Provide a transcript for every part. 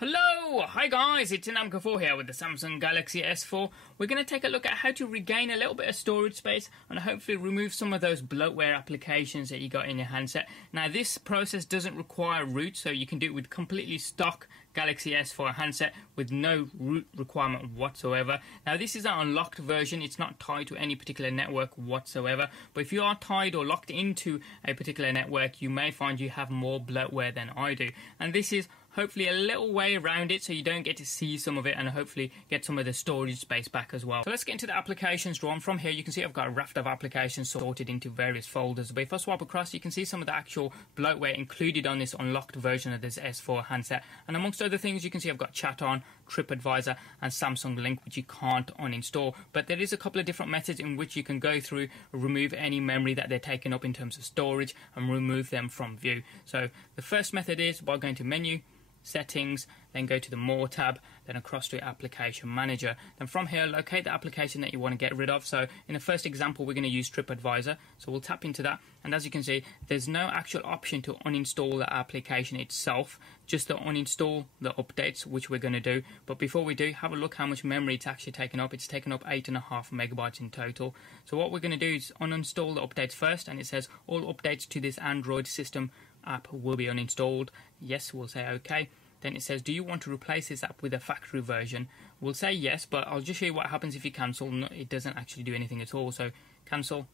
Hello! Hi guys, it's Namco4 here with the Samsung Galaxy S4. We're going to take a look at how to regain a little bit of storage space and hopefully remove some of those bloatware applications that you got in your handset. Now this process doesn't require root, so you can do it with completely stock Galaxy S4 handset with no root requirement whatsoever. Now this is an unlocked version, it's not tied to any particular network whatsoever, but if you are tied or locked into a particular network, you may find you have more bloatware than I do. And this is hopefully a little way around it so you don't get to see some of it and hopefully get some of the storage space back as well. So let's get into the applications drawer, and from here you can see I've got a raft of applications sorted into various folders, but if I swipe across you can see some of the actual bloatware included on this unlocked version of this S4 handset, and amongst other things you can see I've got Chat On, TripAdvisor and Samsung Link, which you can't uninstall, but there is a couple of different methods in which you can go through, remove any memory that they're taking up in terms of storage and remove them from view. So the first method is by going to Menu, Settings, then go to the More tab, then across to Application Manager. Then from here locate the application that you want to get rid of. So in the first example we're going to use TripAdvisor, so we'll tap into that, and as you can see there's no actual option to uninstall the application itself, just to uninstall the updates, which we're going to do. But before we do, have a look how much memory it's actually taken up. It's taken up 8.5 megabytes in total. So what we're going to do is uninstall the updates first, and it says all updates to this Android system app will be uninstalled. Yes, we'll say OK. Then it says, do you want to replace this app with a factory version? We'll say yes, but I'll just show you what happens if you cancel. No, it doesn't actually do anything at all. So cancel,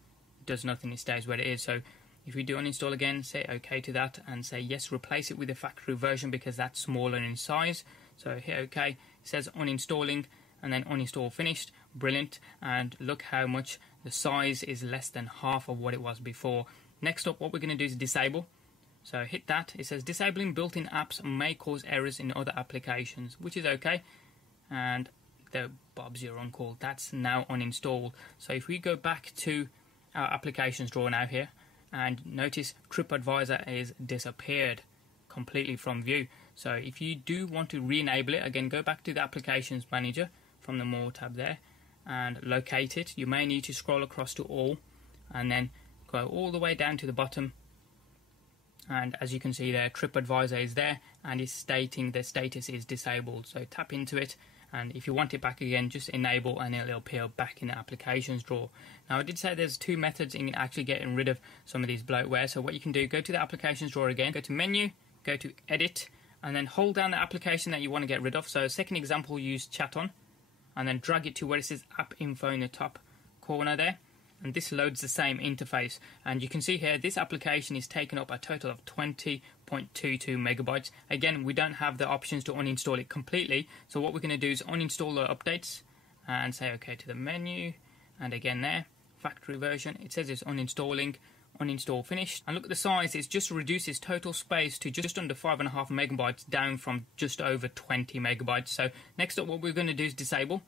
does nothing, it stays where it is. So if we do uninstall again, say OK to that and say yes, replace it with a factory version because that's smaller in size. So hit OK, it says uninstalling and then uninstall finished. Brilliant. And look how much the size is less than half of what it was before. Next up, what we're going to do is disable. So hit that. It says disabling built-in apps may cause errors in other applications, which is okay. And the Bob's your uncle, that's now uninstalled. So if we go back to our applications drawer now here, and notice TripAdvisor is disappeared completely from view. So if you do want to re-enable it, again go back to the Applications Manager from the More tab there and locate it. You may need to scroll across to all and then go all the way down to the bottom. And as you can see there, TripAdvisor is there and it's stating the status is disabled. So tap into it, and if you want it back again, just enable and it'll appear back in the applications drawer. Now I did say there's two methods in actually getting rid of some of these bloatware. So what you can do, go to the applications drawer again, go to Menu, go to Edit, and then hold down the application that you want to get rid of. So second example, use Chat On, and then drag it to where it says App Info in the top corner there. And this loads the same interface, and you can see here this application is taking up a total of 20.22 megabytes. Again, we don't have the options to uninstall it completely, so what we're going to do is uninstall the updates and say OK to the menu, and again there, factory version, it says it's uninstalling, uninstall finished, and look at the size, it's just reduces total space to just under 5.5 megabytes down from just over 20 megabytes. So next up what we're going to do is disable,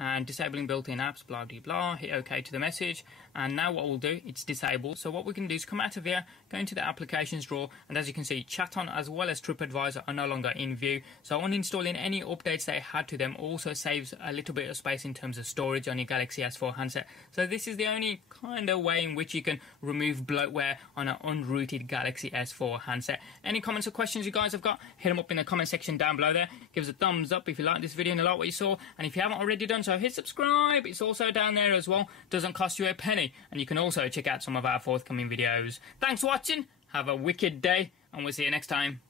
and disabling built-in apps, blah blah blah, hit OK to the message, and now what we'll do, it's disabled. So what we can do is come out of here, go into the applications drawer, and as you can see, Chat On as well as TripAdvisor are no longer in view. So uninstalling any updates they had to them also saves a little bit of space in terms of storage on your Galaxy S4 handset. So this is the only kind of way in which you can remove bloatware on an unrooted Galaxy S4 handset. Any comments or questions you guys have got, hit them up in the comment section down below there. Give us a thumbs up if you like this video and you like what you saw, and if you haven't already done so, hit subscribe. It's also down there as well. Doesn't cost you a penny, and you can also check out some of our forthcoming videos. Thanks for watching. Have a wicked day, and we'll see you next time.